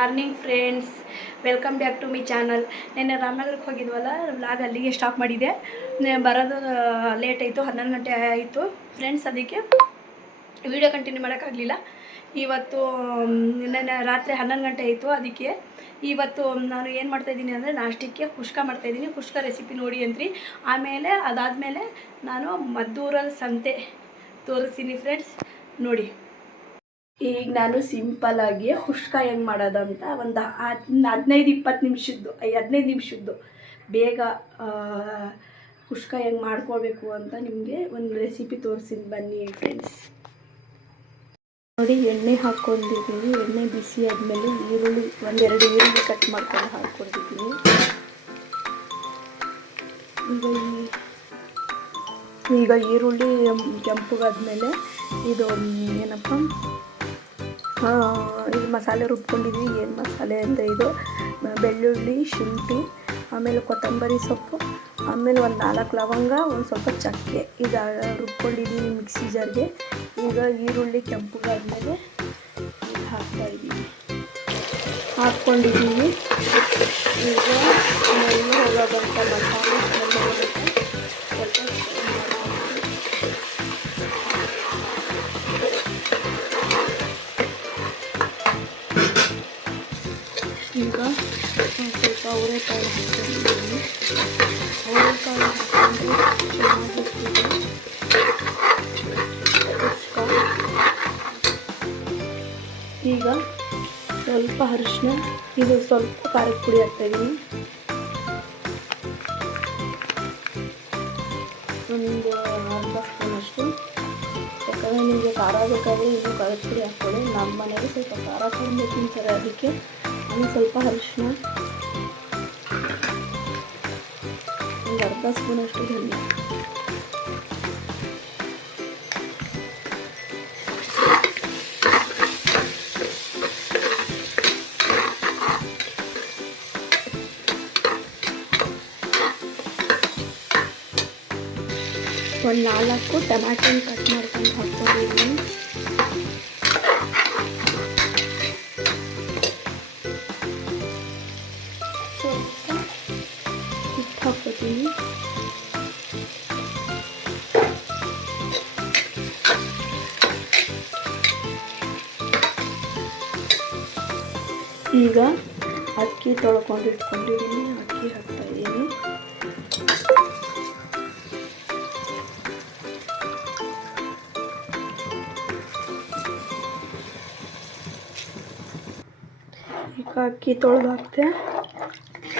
Morning friends, welcome back to my channel. ನೆನ್ನೆ ರಾಮನಗರಕ್ಕೆ ಹೋಗಿದ್ವಲ್ಲ, vlog ಅಲ್ಲಿಗೆ ಸ್ಟಾಪ್ ಮಾಡಿದೆ. ಬರೋದು ಲೇಟ್ ಆಯಿತು, 11 ಗಂಟೆ ಆಯಿತು ಫ್ರೆಂಡ್ಸ್. ಅದಕ್ಕೆ ವಿಡಿಯೋ ಕಂಟಿನ್ಯೂ ಮಾಡೋಕ್ಕಾಗಲಿಲ್ಲ. ಇವತ್ತು ನೆನ್ನೆ ರಾತ್ರಿ 11 ಗಂಟೆ ಆಯಿತು. ಅದಕ್ಕೆ ಇವತ್ತು ನಾನು ಏನು ಮಾಡ್ತಾಯಿದ್ದೀನಿ ಅಂದರೆ, ನಾಷ್ಟಕ್ಕೆ ಕುಷ್ಕ ಮಾಡ್ತಾಯಿದ್ದೀನಿ. ಕುಷ್ಕ ರೆಸಿಪಿ ನೋಡಿ ಅಂತ್ರಿ. ಆಮೇಲೆ ಅದಾದಮೇಲೆ ನಾನು ಮದ್ದೂರಲ್ಲಿ ಸಂತೆ ತೋರಿಸ್ತೀನಿ ಫ್ರೆಂಡ್ಸ್, ನೋಡಿ. ಈಗ ನಾನು ಸಿಂಪಲ್ಲಾಗಿ ಕುಷ್ಕ ಹೆಂಗೆ ಮಾಡೋದಂತ ಒಂದು 15-20 ನಿಮಿಷದ್ದು ಬೇಗ ಕುಷ್ಕ ಹೆಂಗೆ ಮಾಡ್ಕೋಬೇಕು ಅಂತ ನಿಮಗೆ ಒಂದು ರೆಸಿಪಿ ತೋರಿಸ್ತೀನಿ ಬನ್ನಿ ಫ್ರೆಂಡ್ಸ್. ನೋಡಿ, ಎಣ್ಣೆ ಹಾಕ್ಕೊಂಡಿದ್ದೀನಿ. ಎಣ್ಣೆ ಬಿಸಿ ಆದಮೇಲೆ ಈರುಳ್ಳಿ 1-2 ಈರುಳ್ಳಿ ಕಟ್ ಮಾಡ್ಕೊಂಡು ಹಾಕ್ಕೊಂಡಿದ್ದೀನಿ. ಈಗ ಈರುಳ್ಳಿ ಕೆಂಪಗಾದ್ಮೇಲೆ ಇದು ಏನಪ್ಪ, ಇದು ಮಸಾಲೆ ರುಬ್ಕೊಂಡಿದ್ವಿ. ಏನು ಮಸಾಲೆ ಅಂದರೆ ಇದು ಬೆಳ್ಳುಳ್ಳಿ, ಶುಂಠಿ, ಆಮೇಲೆ ಕೊತ್ತಂಬರಿ ಸೊಪ್ಪು, ಆಮೇಲೆ ಒಂದು 4 ಲವಂಗ, ಒಂದು ಸ್ವಲ್ಪ ಚಕ್ಕೆ, ಇದು ರುಬ್ಕೊಂಡಿದ್ದೀನಿ ಮಿಕ್ಸಿ ಜಾರ್ಗೆ. ಈಗ ಈರುಳ್ಳಿ ಕೆಂಪಗಾದ್ಮೇಲೆ ಇದು ಹಾಕ್ಕೊಂಡಿದ್ದೀವಿ. ಈಗ ನೆಲ್ಲು ಹೋಗೋದಂತ ಮಸಾಲೆ ಈಗ ಸ್ವಲ್ಪ ಅವರೆಕಾಳು ಹಾಕ್ಕೊಂಡಿದ್ದೀನಿ. ಅವರೆಕಾಳು ಹಾಕ್ಕೊಂಡ್ರೆ ಚೆನ್ನಾಗಿರ್ತದೆ. ಈಗ ಸ್ವಲ್ಪ ಅರಿಶಿನ, ಇದು ಸ್ವಲ್ಪ ಖಾರದ ಪುಡಿ ಹಾಕ್ತಾಯಿದ್ದೀನಿ. ಒಂದು ಅರ್ಧ ಸ್ಪೂನಷ್ಟು. ಯಾಕಂದರೆ ನಿಮಗೆ ಖಾರ ಬೇಕಾದರೆ ಇನ್ನೂ ಖಾರದ ಪುಡಿ ಹಾಕ್ಕೊಳ್ಳಿ. ನಮ್ಮ ಮನೆಯಲ್ಲಿ ಸ್ವಲ್ಪ ಖಾರ ಕಡಿಮೆ ತಿಂತಾರೆ, ಅದಕ್ಕೆ ನಾನು ಸ್ವಲ್ಪ ಅರಿಶಿನ, ಒಂದು ಅರ್ಧ ಸ್ಪೂನಷ್ಟು ಧನಿಯಾ. ಒಂದು 4 ಟೊಮ್ಯಾಟೊ ಕಟ್ ಮಾಡ್ಕೊಂಡು ಹಾಕ್ಕೊಂಡಿದ್ದೀನಿ. ಸ್ವಲ್ಪ ಉಪ್ಪು ಹಾಕ್ಕೊತೀನಿ. ಈಗ ಅಕ್ಕಿ ತೊಳ್ಕೊಂಡು ಇಟ್ಕೊಂಡಿದ್ದೀನಿ, ಅಕ್ಕಿ ಹಾಕ್ತಾಯಿದ್ದೀನಿ. ಈಗ ಅಕ್ಕಿ ತೊಳೆದು ಹಾಕ್ತೆ,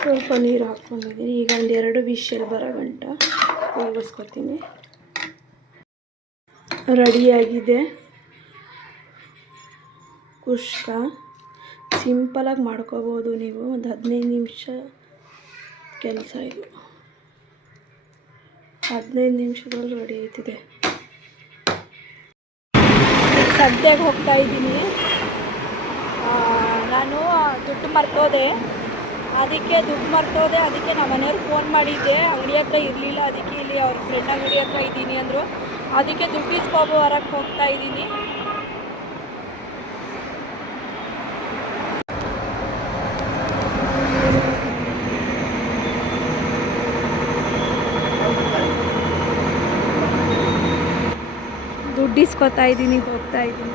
ಸ್ವಲ್ಪ ನೀರು ಹಾಕ್ಕೊಂಡಿದ್ದೀನಿ. ಈಗ 1-2 ವಿಷಲ್ ಬರೋ ಗಂಟ ಹೋಗಿಸ್ಕೊತೀನಿ. ರೆಡಿಯಾಗಿದೆ ಕುಷ್ಕ. ಸಿಂಪಲಾಗಿ ಮಾಡ್ಕೋಬೋದು ನೀವು. ಒಂದು 15 ನಿಮಿಷ ಕೆಲಸ ಇದು. 15 ನಿಮಿಷದಲ್ಲಿ ರೆಡಿ ಆಯ್ತಿದೆ. ಸಂತೆಗೆ ಹೋಗ್ತಾಯಿದ್ದೀನಿ. ನಾನು ದುಡ್ಡು ಮರ್ತೋದೆ. ಅದಕ್ಕೆ ನಮ್ಮ ಮನೆಯವ್ರು ಫೋನ್ ಮಾಡಿದ್ದೆ. ಅಂಗಡಿ ಹತ್ರ ಇರಲಿಲ್ಲ, ಅದಕ್ಕೆ ಇಲ್ಲಿ ಅವ್ರ ಫ್ರೆಂಡ್ ಅಂಗಡಿ ಹತ್ರ ಇದ್ದೀನಿ ಅಂದರು. ಅದಕ್ಕೆ ದುಡ್ಡು ಇಸ್ಕೊಬೋ ಹೊರಕ್ಕೆ ಹೋಗ್ತಾಯಿದ್ದೀನಿ. ದುಡ್ಡು ಇಸ್ಕೊತಾ ಇದ್ದೀನಿ, ಹೋಗ್ತಾಯಿದ್ದೀನಿ.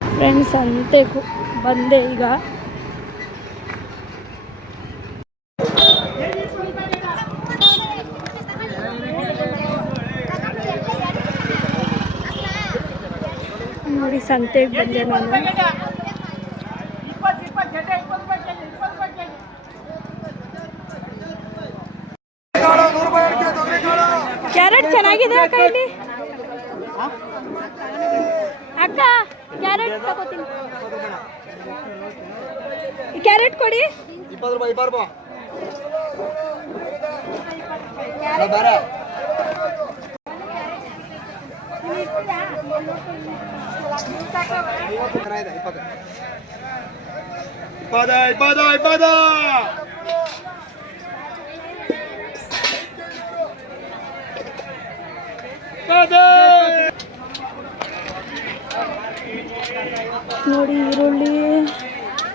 ಫ್ರೆಂಡ್ಸ್, ಸಂತೆಗೆ ಬಂದೆ ಈಗ. ನೋಡಿ, ಸಂತೆಗೆ ಬಂದೆ ನಾನು. ಕ್ಯಾರೆಟ್ ಚೆನ್ನಾಗಿದೆ ಅಕ್ಕ. ಇಲ್ಲಿ ಅಕ್ಕ ಕ್ಯಾರೆಟ್ ತಗೋತೀನಿ. ಕ್ಯಾರೆಟ್ ಕೊಡಿ. 20 ರೂಪಾಯಿ ನೋಡಿ ಈರುಳ್ಳಿ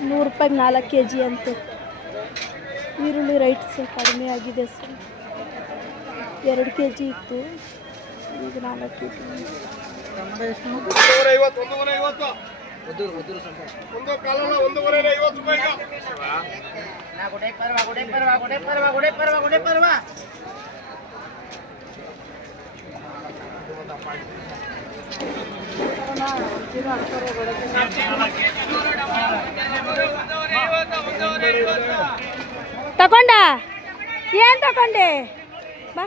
100 ರೂಪಾಯಿಗೆ 4 kg ಅಂತೆ. ಈರುಳ್ಳಿ ರೈಟ್ಸ್ ಕಡಿಮೆ ಆಗಿದೆ ಸರ್. 2 kg ಇತ್ತು, ಈಗ 4 kg. ತಗೊಂಡ ಏನು ತಗೊಂಡೆ ಬಾ.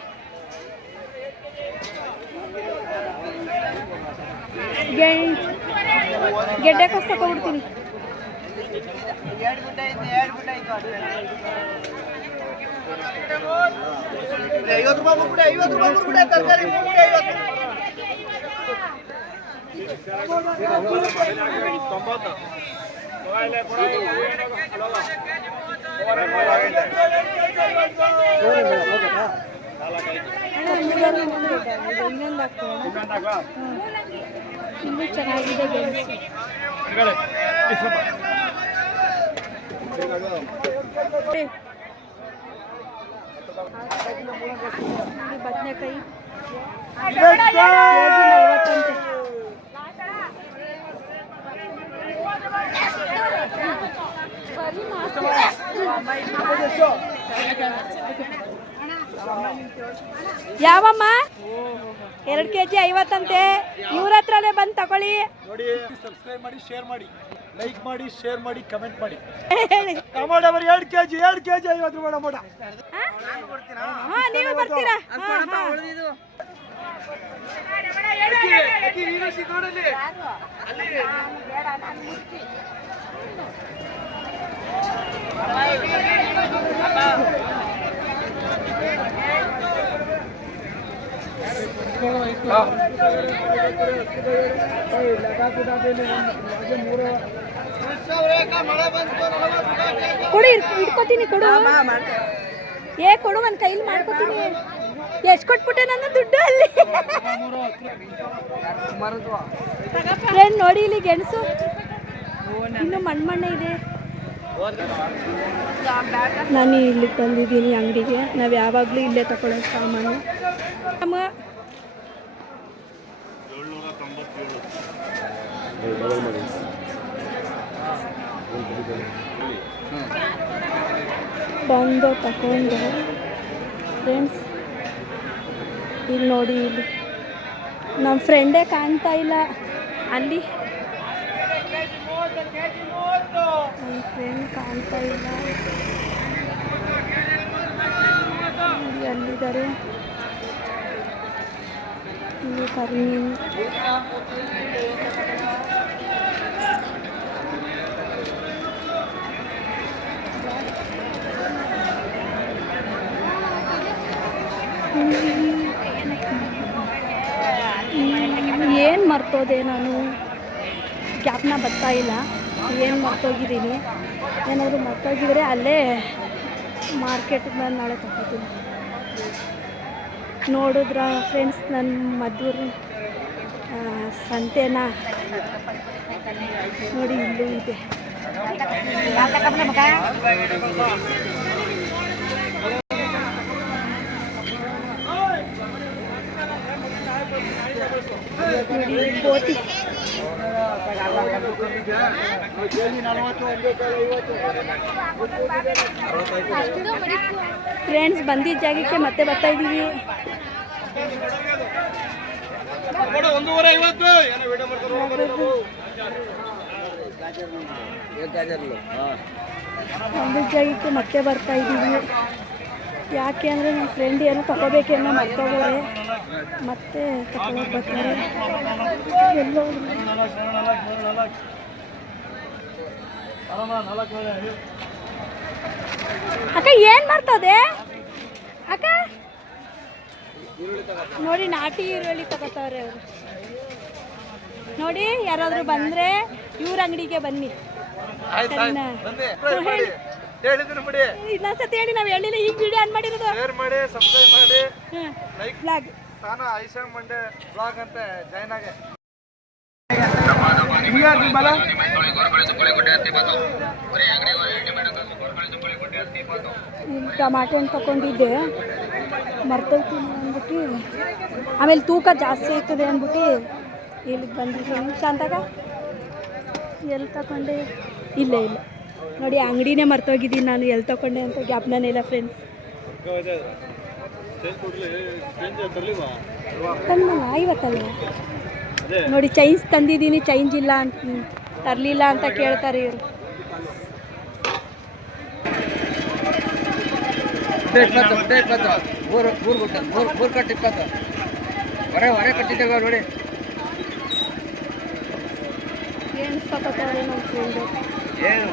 ಗೆಡ್ಡೆ ಕಷ್ಟ ತಗೊಂಡ್ಬಿಡ್ತೀನಿ. ಇನ್ನೂ ಚೆನ್ನಾಗಿದೆ ಗೆಣಸು. ಬದನೆಕಾಯಿ 40 ಅಂತೆ. ಯಾವಮ್ಮ 2 kg 50 ಅಂತೆ. ಇವ್ರ ಹತ್ರನೇ ಬಂದು ತಗೊಳ್ಳಿ. ನೋಡಿ, ಸಬ್ಸ್ಕ್ರೈಬ್ ಮಾಡಿ, ಶೇರ್ ಮಾಡಿ, ಲೈಕ್ ಮಾಡಿ, ಶೇರ್ ಮಾಡಿ, ಕಮೆಂಟ್ ಮಾಡಿ. ಟೊಮೊಟೊ ಬರೀ 2 kg 50 ರೂಪಾಯಿ ಟೊಮೊಟೊ. ನೀವು ಬರ್ತೀರಾ? ಕೊಡು, ಇಟ್ಕೋತೀನಿ. ಕೊಡು, ಕೊಡು, ಒಂದು ಕೈಲಿ ಮಾಡ್ಕೋತೀನಿ. ಎಷ್ಟು ಕೊಟ್ಬಿಟ್ಟೆ ನನ್ನ ದುಡ್ಡು ಅಲ್ಲಿ. ಫ್ರೆಂಡ್ ನೋಡಿ, ಇಲ್ಲಿ ಗೆಣಸು ಇನ್ನು ಮಣ್ಣೆ ಇದೆ. ನಾನು ಇಲ್ಲಿಗೆ ಬಂದಿದ್ದೀನಿ ಅಂಗಡಿಗೆ. ನಾವು ಯಾವಾಗಲೂ ಇಲ್ಲೇ ತಗೊಳ್ಳೋ ಸಾಮಾನು. ಬಂದು ತಗೊಂಡು ಫ್ರೆಂಡ್ಸ್, ಇಲ್ಲಿ ನೋಡಿ, ಇಲ್ಲಿ ನಮ್ಮ ಫ್ರೆಂಡೇ ಕಾಣ್ತಾ ಇಲ್ಲ. ಅಲ್ಲಿ ನನ್ನ ಫ್ರೆಂಡ್ ಕಾಣ್ತಾ ಇಲ್ಲ. ಅಲ್ಲಿದ್ದಾರೆ. ಇಲ್ಲಿ ಕರಿಮೀನು. ಏನು ಮರ್ತೋದೆ ನಾನು, ಜ್ಞಾಪನ ಬರ್ತಾ ಇಲ್ಲ. ಏನು ಮರ್ತೋಗಿದ್ದೀನಿ. ಏನಾದರೂ ಮರ್ತೋಗಿದ್ರೆ ಅಲ್ಲೇ ಮಾರ್ಕೆಟಿಗೆ ಬಂದು ನಾಳೆ ತಗೋತೀನಿ. ನೋಡಿದ್ರ ಫ್ರೆಂಡ್ಸ್, ನನ್ನ ಮದ್ದೂರು ಸಂತೆನ ನೋಡಿ, ಇಲ್ಲೂ ಇದೆ. ನೋಡಿ ಗೋತಿ. ಫ್ರೆಂಡ್ಸ್, ಬಂದಿದ್ದ ಜಾಗಕ್ಕೆ ಮತ್ತೆ ಬರ್ತಾ ಇದ್ದೀವಿ. ಬಂದಿದ್ದ ಜಾಗಕ್ಕೆ ಮತ್ತೆ ಬರ್ತಾ ಇದ್ದೀವಿ. ಯಾಕೆ ಅಂದರೆ ನನ್ನ ಫ್ರೆಂಡ್ ಏನೋ ತಗೋಬೇಕೇನೋ ಮರ್ತೋಗೋರೆ, ಮತ್ತೆ ತಗೊಳಕ್ಕೆ ಬರ್ತಾರೆ. ಎಲ್ಲೋ ಅಕ್ಕ ಏನು ಮಾಡ್ತದೆ ಅಕ್ಕ? ನೋಡಿ, ನಾಟಿ ಈರುಳ್ಳಿ ತಗೋತಾವ್ರೆ ಅವರು. ನೋಡಿ, ಯಾರಾದರೂ ಬಂದರೆ ಇವ್ರ ಅಂಗಡಿಗೆ ಬನ್ನಿ. ಆಯ್ತು ಸರಿನಾ? ನಂದಿ ಸಬ್ಸ್ಕ್ರೈಬ್ ಮಾಡಿ ಹೇಳಿದ್ರು ಬಿಡಿ ಇನ್ನೊಂದ್ಸತಿ ಹೇಳಿ, ನಾವು ಹೇಳಿಲ್ಲ ಈಗ ವಿಡಿಯೋ ಆನ್ ಮಾಡಿರೋದು. ಶೇರ್ ಮಾಡಿ ಸಬ್ಸ್ಕ್ರೈಬ್ ಮಾಡಿ ಲೈಕ್ ಬ್ಲಾಗ್ ಸಾನಾ ಐಶಾ ಮಂಡೆ ಬ್ಲಾಗ್ ಅಂತ ಜಾಯ್ನ್ ಆಗಿ ಟಮಾಟೆ ಹಣ್ಣು ತಗೊಂಡಿದ್ದೆ, ಮರ್ತೋಗ್ತೀನಿ ಅಂದ್ಬಿಟ್ಟು ಆಮೇಲೆ ತೂಕ ಜಾಸ್ತಿ ಆಯ್ತದೆ ಅಂದ್ಬಿಟ್ಟು ಇಲ್ಲಿಗೆ ಬಂದಿದ್ದೆ. ಶಾಂತಾಗ ಎಲ್ಲಿ ತಗೊಂಡೆ? ಇಲ್ಲ ಇಲ್ಲ ನೋಡಿ, ಅಂಗಡಿನೇ ಮರ್ತೋಗಿದ್ದೀನಿ ನಾನು, ಎಲ್ಲಿ ತಗೊಂಡೆ ಅಂತ ಜ್ಞಾಪನನೇ ಇಲ್ಲ ಫ್ರೆಂಡ್ಸ್. ತಂದಲ್ಲ ಇವತ್ತಲ್ಲ ನೋಡಿ, ಚೈನ್ಸ್ ತಂದಿದ್ದೀನಿ, ಚೈಂಜ್ ಇಲ್ಲ ಅಂತ ತರಲಿಲ್ಲ ಅಂತ ಕೇಳ್ತಾರೆ ಇವರು. ಮೂರು ಕಟ್ಟು 20 ಹೊರೆ ಕಟ್ಟಿದ್ದೇವೆ ನೋಡಿ. ಎಣಿಸ್ಕೊತಾರೆ ನಮ್ಮ ಫ್ರೆಂಡು.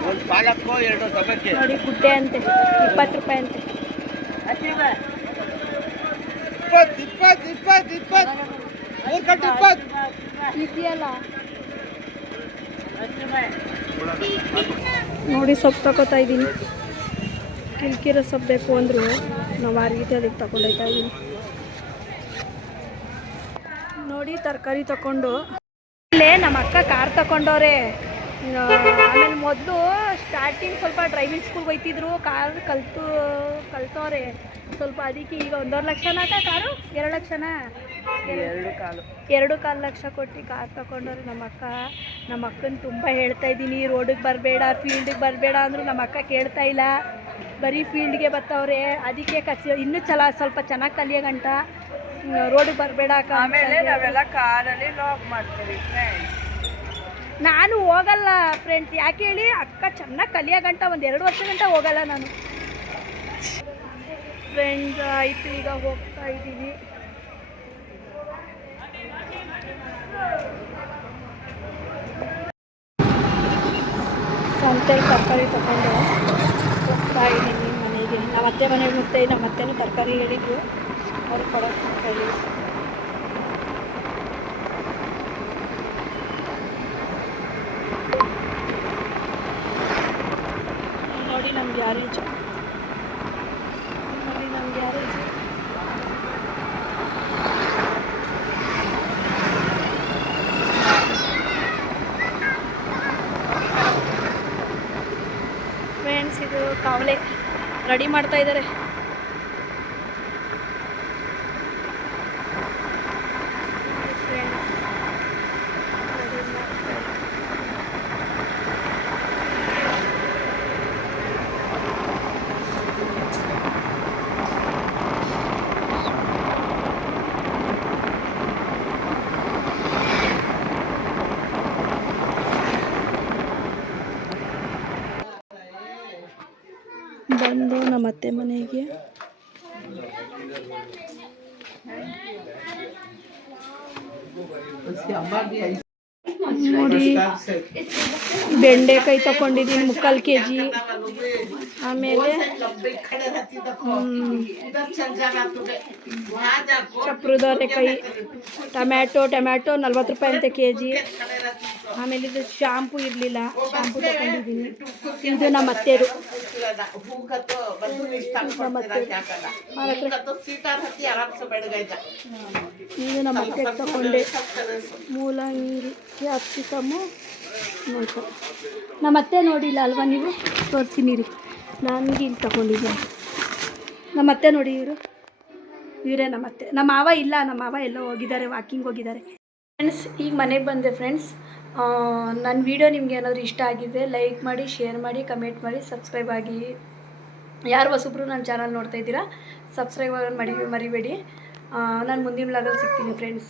ಒಂದು ಪಾಲಕ್ಕೋ 2 ಸಬ್ಬಕ್ಕಿ ನೋಡಿ ಗುಡ್ಡೆ ಅಂತೆ 20 ರೂಪಾಯಿ ಅಂತೆ. 20 ಮೂರು ಕಟ್ಟು 20 ಇದೆಯಲ್ಲ ನೋಡಿ, ಸೊಪ್ಪು ತಗೋತಾ ಇದ್ದೀನಿ. ಕಿಲ್ಕಿರೋ ಸೊಪ್ಪು ಬೇಕು ಅಂದರು ನಾವು ಮಾರ್ಗಿಟ್ಟು ಅದಕ್ಕೆ ತಗೊಂಡೋಗ್ತಾ ಇದ್ದೀನಿ. ನೋಡಿ ತರಕಾರಿ ತಗೊಂಡು ಇಲ್ಲೇ ನಮ್ಮ ಅಕ್ಕ ಕಾರ್ ತಗೊಂಡವ್ರೆ. ಆಮೇಲೆ ಮೊದಲು ಸ್ಟಾರ್ಟಿಂಗ್ ಸ್ವಲ್ಪ ಡ್ರೈವಿಂಗ್ ಸ್ಕೂಲ್ಗೆ ಹೋಯ್ತಿದ್ರು, ಕಾರ್ ಕಲ್ತವ್ರೆ ಸ್ವಲ್ಪ. ಅದಕ್ಕೆ ಈಗ 1.5 ಲಕ್ಷನ ಕಾರು, 2 ಲಕ್ಷನ, 2.25 ಲಕ್ಷ ಕೊಟ್ಟು ಕಾರ್ ತಗೊಂಡವ್ರೆ ನಮ್ಮ ಅಕ್ಕ. ನಮ್ಮ ಅಕ್ಕನ ತುಂಬ ಹೇಳ್ತಾ ಇದ್ದೀನಿ, ರೋಡಿಗೆ ಬರಬೇಡ, ಫೀಲ್ಡಿಗೆ ಬರಬೇಡ ಅಂದರು ನಮ್ಮ ಅಕ್ಕ ಕೇಳ್ತಾ ಇಲ್ಲ, ಬರೀ ಫೀಲ್ಡ್ಗೆ ಬರ್ತಾವ್ರೆ. ಅದಕ್ಕೆ ಇನ್ನೂ ಸ್ವಲ್ಪ ಚೆನ್ನಾಗಿ ಕಲಿಯೋ ಗಂಟ ರೋಡಿಗೆ ಬರಬೇಡ ಅಕ್ಕ. ಆಮೇಲೆ ನಾವೆಲ್ಲ ಕಾರಲ್ಲಿ ಲಾಕ್ ಮಾಡ್ತೀವಿ. ನಾನು ಹೋಗಲ್ಲ ಫ್ರೆಂಡ್ಸ್, ಯಾಕೆ ಹೇಳಿ, ಅಕ್ಕ ಚೆನ್ನಾಗಿ ಕಲಿಯೋ ಗಂಟ 1-2 ವರ್ಷ ಗಂಟ ಹೋಗಲ್ಲ ನಾನು ಫ್ರೆಂಡ್ಸ್. ಆಯಿತು, ಈಗ ಹೋಗ್ತಾ ಇದ್ದೀವಿ. ಸಂತೆಗೆ ತರಕಾರಿ ತಗೊಂಡು ಹೋಗ್ತಾ ಇದ್ದೀನಿ ಮನೆಗೆ. ನಮ್ಮ ಅತ್ತೆ ಮನೆಗೆ ಹೋಗ್ತಾ ಇದ್ದೀನಿ. ನಮ್ಮ ಅತ್ತೆನೂ ತರಕಾರಿ ಹೇಳಿದ್ರು, ಅವ್ರು ಕೊಡೋಕೆ ಹೋಗ್ತಾ ಇದ್ದೀವಿ. ನೋಡಿ ನಮ್ಮ ಗ್ಯಾರೇಜ್, ನೋಡಿ ನಮ್ಮ ಗ್ಯಾರೇಜ್. ಫ್ರೆಂಡ್ಸ್, ಇದು ಕಾವಲೆ ರೆಡಿ ಮಾಡ್ತಾ ಇದ್ದಾರೆ. ಬಂದು ನಮ್ಮ ಅತ್ತೆ ಮನೆಗೆ ನೋಡಿ, ಬೆಂಡೆಕಾಯಿ ತಗೊಂಡಿದ್ದೀನಿ 3/4 kg. ಆಮೇಲೆ ಚಪ್ರದವರೆಕಾಯಿ, ಟೊಮ್ಯಾಟೊ 40 ರೂಪಾಯಿ ಅಂತೆ kg. ಆಮೇಲೆ ಇದು ಶಾಂಪು ಇರಲಿಲ್ಲ, ಶಾಂಪು ತಗೊಂಡಿದ್ದೀನಿ. ಇದು ನಮ್ಮ ಅತ್ತೆದು, ಇದು ನಮ್ಮ ಅತ್ತೆ ತಗೊಂಡೆ. ಮೂಲಂಗಿ, ಕ್ಯಾಪ್ಸಿಕಮ್ಮು, ನೋಡ್ಕೊ. ನಮ್ಮ ಅತ್ತೆ ನೋಡಿಲ್ಲ ಅಲ್ವಾ ನೀವು? ತೋರಿಸ್ತೀನಿ ರೀ, ನನಗೆ ಇಲ್ಲಿ ತಗೊಂಡಿದ್ದೆ. ನಮ್ಮ ಅತ್ತೆ ನೋಡಿ, ಇವರೇ ನಮ್ಮ ಅತ್ತೆ. ನಮ್ಮ ಮಾವ ಇಲ್ಲ, ನಮ್ಮ ಮಾವ ಎಲ್ಲೋ ಹೋಗಿದ್ದಾರೆ, ವಾಕಿಂಗ್ ಹೋಗಿದ್ದಾರೆ. ಫ್ರೆಂಡ್ಸ್, ಈಗ ಮನೆಗೆ ಬಂದೆ ಫ್ರೆಂಡ್ಸ್. ನನ್ನ ವಿಡಿಯೋ ನಿಮ್ಗೆ ಏನಾದರೂ ಇಷ್ಟ ಆಗಿದ್ದರೆ ಲೈಕ್ ಮಾಡಿ, ಶೇರ್ ಮಾಡಿ, ಕಮೆಂಟ್ ಮಾಡಿ, ಸಬ್ಸ್ಕ್ರೈಬ್ ಆಗಿ. ಯಾರು ಹೊಸಬ್ರು ನನ್ನ ಚಾನಲ್ ನೋಡ್ತಾ ಇದ್ದೀರಾ, ಸಬ್ಸ್ಕ್ರೈಬ್ ಆಗೋದು ಮರಿಬೇಡಿ. ನಾನು ಮುಂದಿನ ವ್ಲಾಗಲ್ಲಿ ಸಿಗ್ತೀನಿ ಫ್ರೆಂಡ್ಸ್.